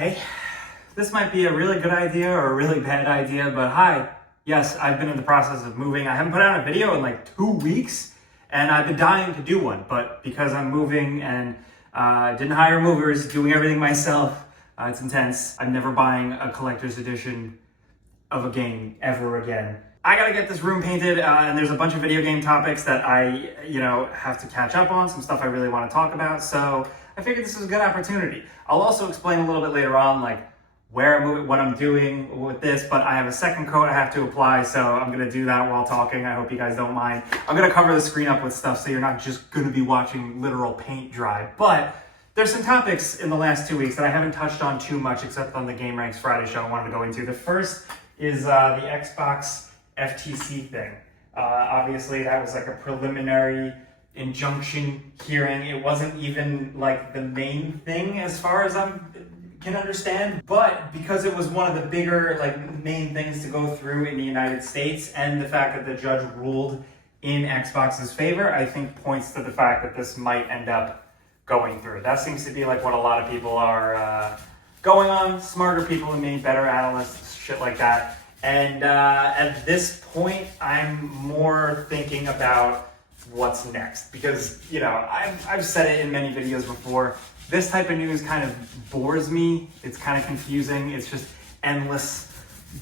Okay, this might be a really good idea or a really bad idea, but hi. Yes, I've been in the process of moving. I haven't put out a video in like 2 weeks, and I've been dying to do one, but because I'm moving and didn't hire movers, doing everything myself, it's intense. I'm never buying a collector's edition of a game ever again. I gotta get this room painted, and there's a bunch of video game topics that I, have to catch up on, some stuff I really want to talk about, so I figured this is a good opportunity. I'll also explain a little bit later on, like, where I'm moving, what I'm doing with this, but I have a second coat I have to apply, so I'm gonna do that while talking. I hope you guys don't mind. I'm gonna cover the screen up with stuff so you're not just gonna be watching literal paint dry, but there's some topics in the last 2 weeks that I haven't touched on too much, except on the Game Ranks Friday show I wanted to go into. The first is the Xbox FTC thing. Obviously, that was like a preliminary injunction hearing. It wasn't even like the main thing as far as I can understand, but because it was one of the bigger main things to go through in the United States, and the fact that the judge ruled in Xbox's favor, I think points to the fact that this might end up going through. That seems to be like what a lot of people are going on, smarter people than me, better analysts, shit like that. And at this point, I'm more thinking about what's next, because I've said it in many videos before. This type of news kind of bores me. It's kind of confusing. It's just endless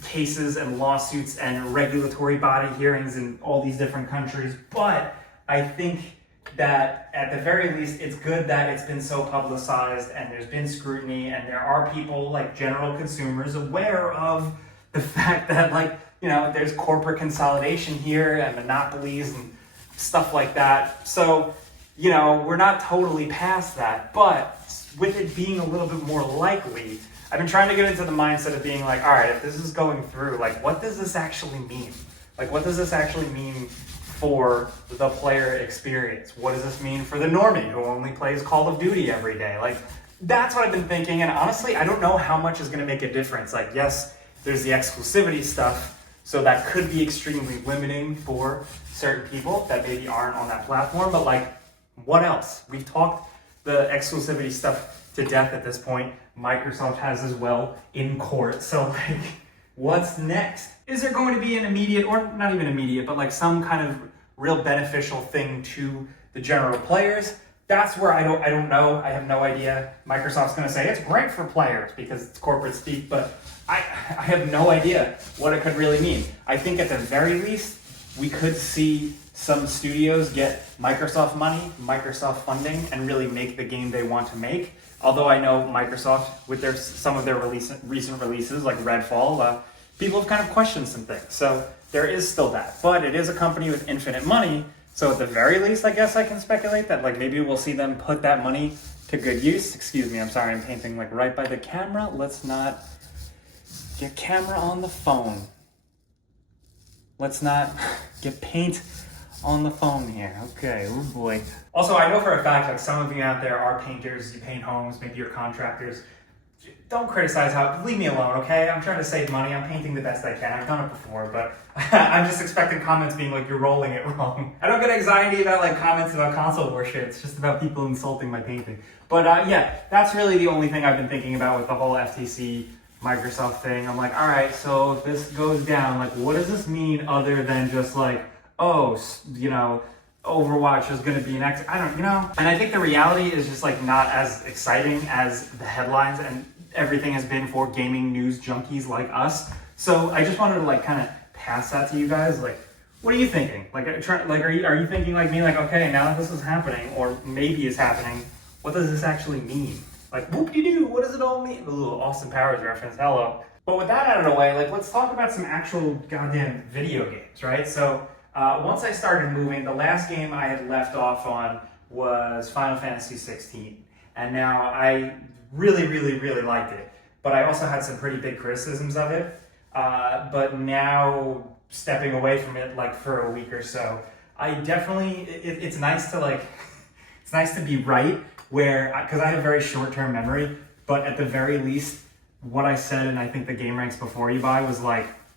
cases and lawsuits and regulatory body hearings in all these different countries. But I think that at the very least, it's good that it's been so publicized and there's been scrutiny, and there are people like general consumers aware of the fact that there's corporate consolidation here and monopolies and stuff like that. So, we're not totally past that, but with it being a little bit more likely, I've been trying to get into the mindset of being like, all right, if this is going through, what does this actually mean? What does this actually mean for the player experience? What does this mean for the normie who only plays Call of Duty every day? That's what I've been thinking, and honestly, I don't know how much is gonna make a difference. Yes, there's the exclusivity stuff, so that could be extremely limiting for certain people that maybe aren't on that platform, but what else? We've talked the exclusivity stuff to death at this point. Microsoft has as well in court, so what's next? Is there going to be an immediate, or not even immediate, but some kind of real beneficial thing to the general players? That's where I don't know. I have no idea. Microsoft's going to say it's great for players because it's corporate speak, but I have no idea what it could really mean. I think at the very least, we could see some studios get Microsoft money, Microsoft funding, and really make the game they want to make. Although I know Microsoft, with some of their recent releases, like Redfall, people have kind of questioned some things. So there is still that. But it is a company with infinite money, so at the very least, I guess I can speculate that maybe we'll see them put that money to good use. Excuse me, I'm sorry, I'm painting right by the camera. Let's not get camera on the phone. Let's not get paint on the phone here. Okay, oh boy. Also, I know for a fact, some of you out there are painters, you paint homes, maybe you're contractors. Don't criticize leave me alone, okay? I'm trying to save money, I'm painting the best I can. I've done it before, but I'm just expecting comments being you're rolling it wrong. I don't get anxiety about comments about console war shit. It's just about people insulting my painting. But yeah, that's really the only thing I've been thinking about with the whole FTC Microsoft thing. I'm all right, so if this goes down, what does this mean other than just Overwatch is going to be an X, and I think the reality is just not as exciting as the headlines and everything has been for gaming news junkies like us. So I just wanted to kind of pass that to you guys. What are you thinking? Are you thinking like me? Okay, now that this is happening, or maybe it's happening, what does this actually mean? Whoop-de-doo, what does it all mean? Ooh, Austin Powers reference, hello. But with that out of the way, let's talk about some actual goddamn video games, right? So once I started moving, the last game I had left off on was Final Fantasy XVI. And now I really, really, really liked it. But I also had some pretty big criticisms of it. But now, stepping away from it for a week or so, I definitely, it's nice to it's nice to be right, because I have very short-term memory, but at the very least, what I said, and I think the Game Ranks Before You Buy was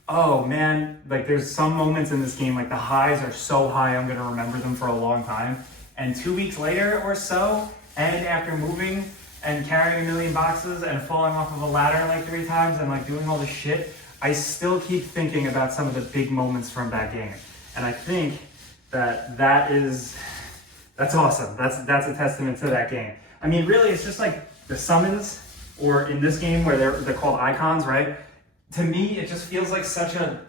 oh man, there's some moments in this game, the highs are so high, I'm gonna remember them for a long time. And 2 weeks later or so, and after moving, and carrying 1,000,000 boxes and falling off of a ladder like 3 times and like doing all this shit, I still keep thinking about some of the big moments from that game. And I think that's awesome. That's a testament to that game. I mean, really, it's just like the summons, or in this game where they're called icons, right? To me, it just feels like such a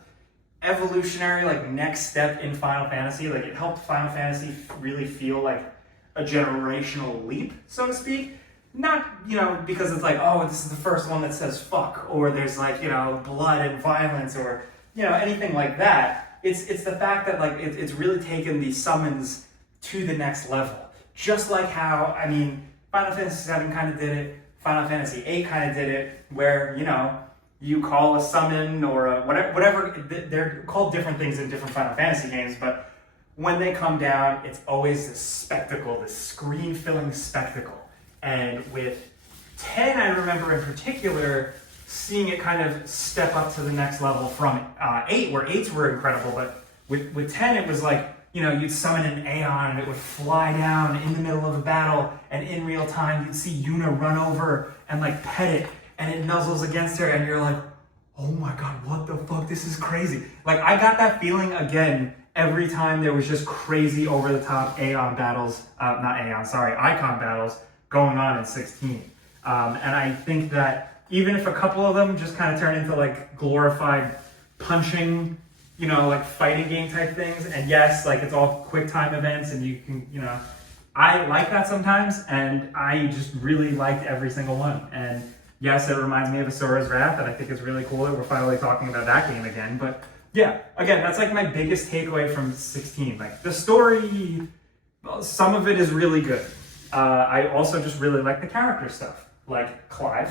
evolutionary like next step in Final Fantasy. Like it helped Final Fantasy really feel like a generational leap, so to speak. Not, because it's like, oh, this is the first one that says fuck, or there's like, blood and violence, or, anything like that. It's the fact that like it's really taken these summons to the next level. Just like how, Final Fantasy VII kind of did it, Final Fantasy VIII kind of did it, where, you call a summon or a whatever, they're called different things in different Final Fantasy games, but when they come down, it's always this spectacle, this screen-filling spectacle. And with 10, I remember in particular, seeing it kind of step up to the next level from 8, where 8s were incredible, but with 10, it was like, you'd summon an Aeon and it would fly down in the middle of a battle, and in real time, you'd see Yuna run over and like pet it, and it nuzzles against her, and you're like, oh my god, what the fuck, this is crazy. Like, I got that feeling again every time there was just crazy over-the-top icon battles going on in 16. And I think that even if a couple of them just kind of turn into like glorified punching, like fighting game type things, and yes, like it's all quick time events and you can, I like that sometimes, and I just really liked every single one. And yes, it reminds me of Asura's Wrath, and I think it's really cool that we're finally talking about that game again. But yeah, again, that's like my biggest takeaway from 16. Like the story, well, some of it is really good. I also just really like the character stuff, like Clive,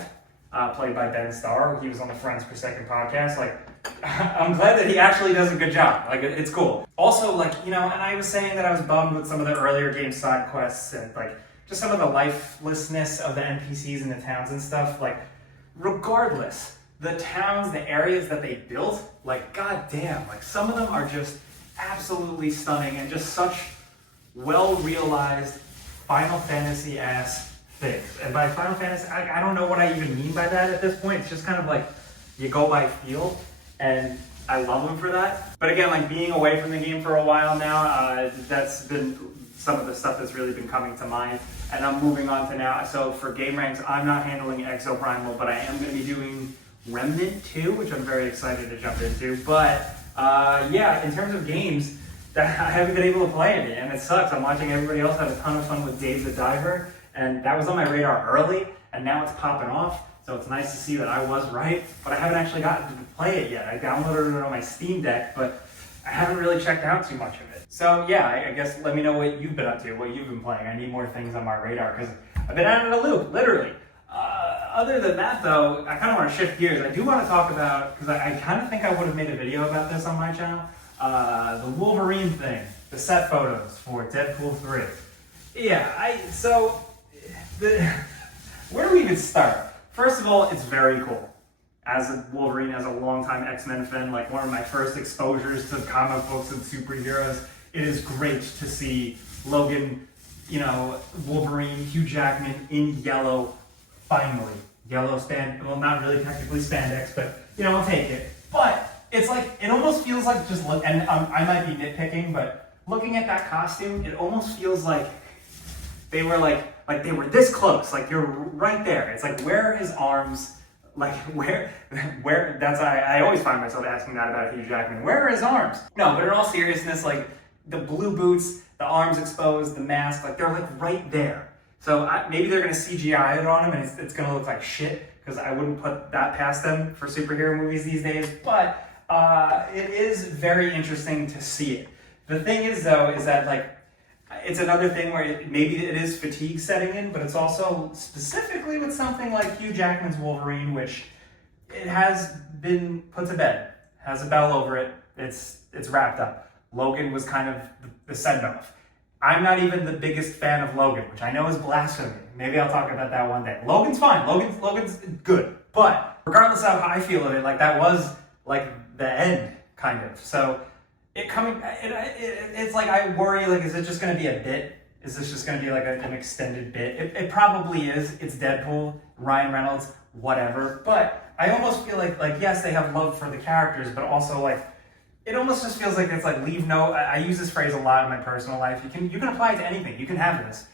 played by Ben Starr. He was on the Friends Per Second podcast. Like, I'm glad that he actually does a good job. Like, it's cool. Also, like, and I was saying that I was bummed with some of the earlier game side quests and like just some of the lifelessness of the NPCs in the towns and stuff. Like, regardless, the towns, the areas that they built, like, goddamn, like some of them are just absolutely stunning and just such well-realized Final Fantasy-ass things. And by Final Fantasy, I don't know what I even mean by that at this point. It's just kind of like you go by feel, and I love them for that. But again, like being away from the game for a while now, that's been some of the stuff that's really been coming to mind. And I'm moving on to now. So for game ranks, I'm not handling Exoprimal, but I am going to be doing Remnant 2, which I'm very excited to jump into. But yeah, in terms of games, I haven't been able to play it, and it sucks. I'm watching everybody else have a ton of fun with Dave the Diver, and that was on my radar early, and now it's popping off. So it's nice to see that I was right, but I haven't actually gotten to play it yet. I downloaded it on my Steam Deck, but I haven't really checked out too much of it. So yeah, I guess let me know what you've been up to, what you've been playing. I need more things on my radar because I've been out of the loop, literally. Other than that though, I kind of want to shift gears. I do want to talk about, because I kind of think I would have made a video about this on my channel, the Wolverine thing, the set photos for Deadpool 3. Yeah, where do we even start? First of all, it's very cool. As a Wolverine, as a longtime X-Men fan, like one of my first exposures to comic books and superheroes, it is great to see Logan, Wolverine, Hugh Jackman in yellow, finally. Yellow well, not really technically spandex, but, I'll take it. But it's like, it almost feels like just look, and I might be nitpicking, but looking at that costume, it almost feels like they were like they were this close, like you're right there. It's like, where are his arms? Like where I always find myself asking that about Hugh Jackman. Where are his arms? No, but in all seriousness, like the blue boots, the arms exposed, the mask, like they're like right there. So maybe they're gonna CGI it on him and it's gonna look like shit, because I wouldn't put that past them for superhero movies these days, but it is very interesting to see it. The thing is though, is that like, it's another thing where maybe it is fatigue setting in, but it's also specifically with something like Hugh Jackman's Wolverine, which it has been put to bed, has a bell over it, it's wrapped up. Logan was kind of the send-off. I'm not even the biggest fan of Logan, which I know is blasphemy. Maybe I'll talk about that one day. Logan's fine, Logan's good, but regardless of how I feel of it, like that was like the end, kind of. So it's like I worry, like, is it just going to be a bit? Is this just going to be like an extended bit? It probably is. It's Deadpool, Ryan Reynolds, whatever. But I almost feel like yes, they have love for the characters, but also like it almost just feels like it's like leave no. I use this phrase a lot in my personal life. You can apply it to anything. You can have this.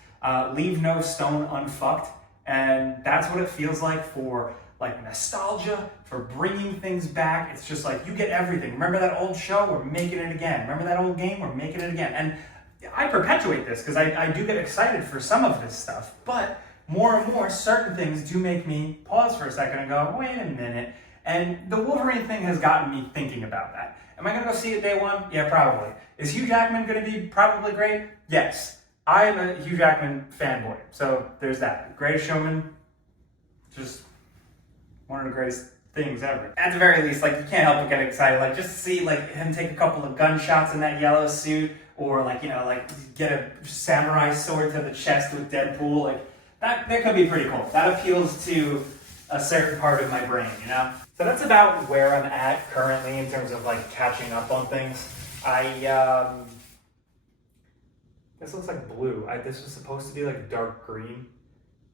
Leave no stone unfucked, and that's what it feels like for like nostalgia, for bringing things back. It's just like you get everything. Remember that old show? We're making it again. Remember that old game? We're making it again. And I perpetuate this because I do get excited for some of this stuff, but more and more certain things do make me pause for a second and go, wait a minute. And the Wolverine thing has gotten me thinking about that. Am I going to go see it day one? Yeah, probably. Is Hugh Jackman going to be probably great? Yes. I am a Hugh Jackman fanboy, so there's that. Greatest Showman, just one of the greatest things ever. At the very least, like you can't help but get excited, like just to see like him take a couple of gunshots in that yellow suit, or like like get a samurai sword to the chest with Deadpool, like that could be pretty cool. That appeals to a certain part of my brain, you know? So that's about where I'm at currently in terms of like catching up on things. This looks like blue. This was supposed to be like dark green.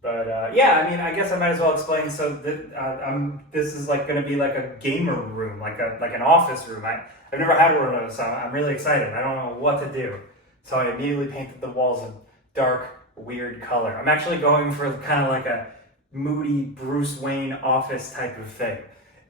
But yeah, I mean, I guess I might as well explain. So this is like going to be like a gamer room, like an office room. I've never had one of those, so I'm really excited. I don't know what to do. So I immediately painted the walls a dark, weird color. I'm actually going for kind of like a moody Bruce Wayne office type of thing.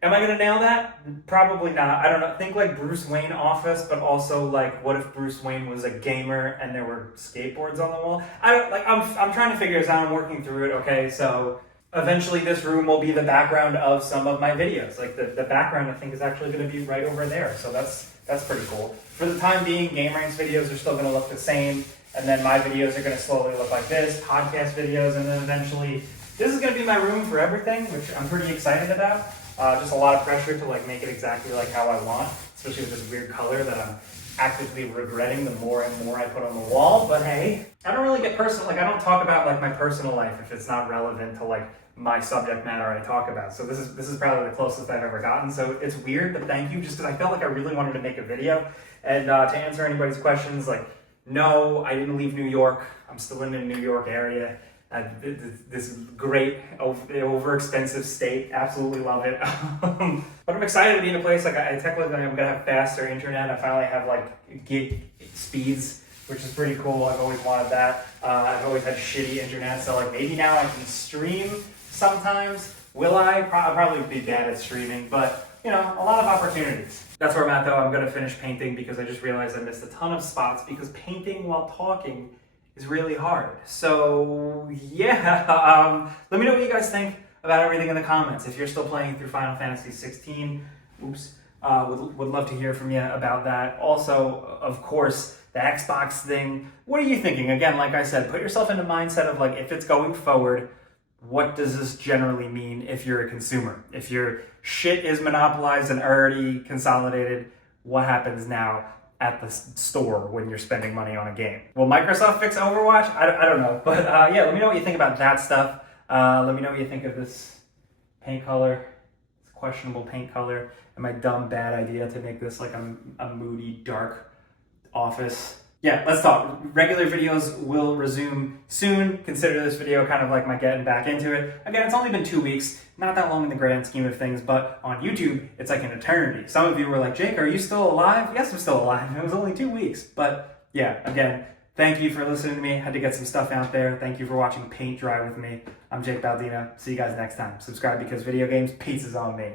Am I gonna nail that? Probably not. I don't know. Think like Bruce Wayne office, but also like what if Bruce Wayne was a gamer and there were skateboards on the wall? I'm trying to figure this out. I'm working through it. Okay, so eventually this room will be the background of some of my videos. Like the background I think is actually gonna be right over there. So that's pretty cool. For the time being, Game Rant's videos are still gonna look the same, and then my videos are gonna slowly look like this, podcast videos, and then eventually this is gonna be my room for everything, which I'm pretty excited about. Just a lot of pressure to like make it exactly like how I want, especially with this weird color that I'm actively regretting the more and more I put on the wall. But hey, I don't really get personal. Like I don't talk about like my personal life if it's not relevant to like my subject matter I talk about. So this is probably the closest I've ever gotten. So it's weird, but thank you, just because I felt like I really wanted to make a video. And to answer anybody's questions, like no, I didn't leave New York. I'm still in the New York area. This great, over-expensive state. Absolutely love it. But I'm excited to be in a place like I technically I'm gonna have faster internet. I finally have like gig speeds, which is pretty cool. I've always wanted that. I've always had shitty internet, so like maybe now I can stream sometimes. Will I? I'll probably be bad at streaming, but you know, a lot of opportunities. That's where I'm at though. I'm gonna finish painting because I just realized I missed a ton of spots because painting while talking is really hard. So yeah, let me know what you guys think about everything in the comments. If you're still playing through Final Fantasy XVI, would love to hear from you about that. Also, of course, the Xbox thing. What are you thinking? Again, like I said, put yourself in the mindset of like, if it's going forward, what does this generally mean if you're a consumer? If your shit is monopolized and already consolidated, what happens now at the store when you're spending money on a game? Will Microsoft fix Overwatch? I don't know. But yeah, let me know what you think about that stuff. Let me know what you think of this paint color, this questionable paint color, and my dumb bad idea to make this like a moody, dark office. Yeah, let's talk. Regular videos will resume soon. Consider this video kind of like my getting back into it. Again, it's only been 2 weeks, not that long in the grand scheme of things, but on YouTube, it's like an eternity. Some of you were like, Jake, are you still alive? Yes, I'm still alive. It was only 2 weeks. But yeah, again, thank you for listening to me. Had to get some stuff out there. Thank you for watching paint dry with me. I'm Jake Baldino. See you guys next time. Subscribe because video games, pizza's on me.